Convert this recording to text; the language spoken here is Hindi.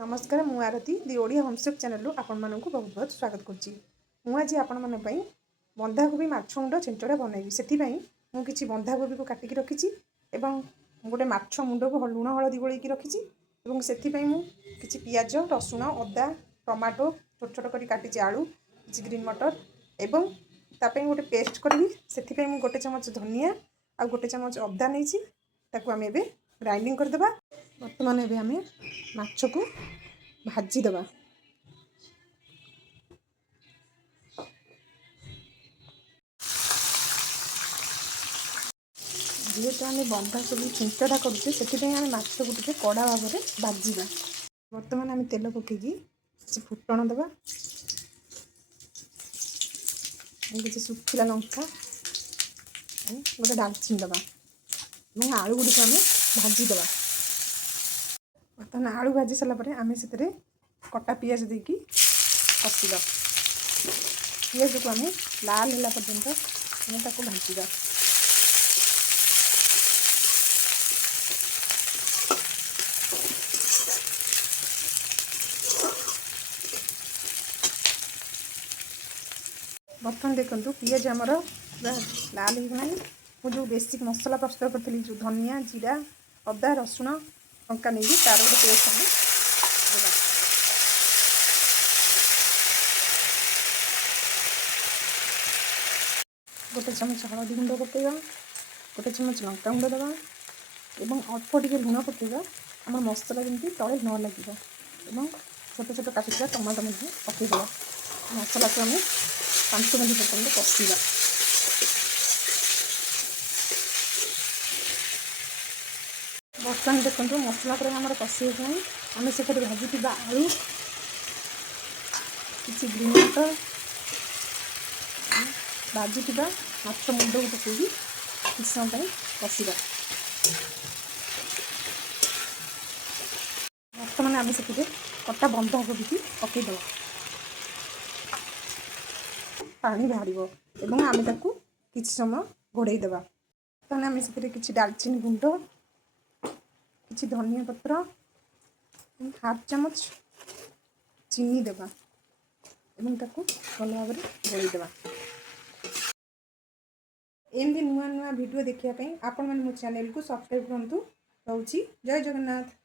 नमस्कार मु आरती दि ओडिया होमस्टेक चैनल आपण मानक बहुत बहुत स्वागत करुच्ची। मुझे आपण मान बंधाकोबी माछ मुंड छेंचड़ा बनइबी से मुझे बंधाकोबी को काटिकी रखी गोटे माछ मुंड को लुण हलदी गोल रखी से किसी पियाज रसुण अदा टमाटो छोट छोट कर काटी आलू किसी ग्रीन मटर एवं ताप गोटे पेस्ट करी से गोटे चमच धनिया आ गोटे चमच अदा नहीं आम ए ग्राइंडिंग करदे। बर्तमान एवं आम माछ को भाजीदे जेहेतु आम बंधाकोबी छेंचड़ा करुचे से आम माछ को टे कड़ा भाव में भाजा। बर्तमान आम तेल पकईकी किसी फुटण देवा किसी सुखिला लंका गोटे डालचिन देवा आलू गुड़ी आम भाजीदे। बर्तमान आलू भाजी सारापर आम से कटा पियाज देकी कषिदा पियाज को आम लाल है पर्यंत आम भाजीदा। बर्तमान देखो पियाज आमर लाल होना मुझे जो बेसिक मसला प्रस्तुत करी जो धनिया जीरा अदा रसुण लंका नहीं तार गोटे पेस्ट आम गोटे चमच हलदी गुंड पकेगा गोटे चमच लंका गुंड देवा और अल्प टे लुण पकेगा आम मसला जमी तले न लगे छोट छोट काटिका टमाटो पकईदेवा मसला को आम 5 मिनट पर्यंत कषा। बर्तमान देखो मसला पर आम कषि आम से भाजी आलू किसी ग्रीन मटर भाजी माछ मुंड को पकईकी किसी समय कषा। बर्तमान आम से कटा बंधाकोबी की पकईदे पानी बाहर आम ताकू किसी समय घोड़े देवा। तो आम से किसी डालचीनी गुंड किसी धनिया पत्र हाफ चमच चीनी देवा ताकू भल भाव में घोड़े देवा। एमती नुआ नुआ वीडियो देखापी आपण मैंने मो चैनल को सब्सक्राइब करूँ। रोची जय जगन्नाथ।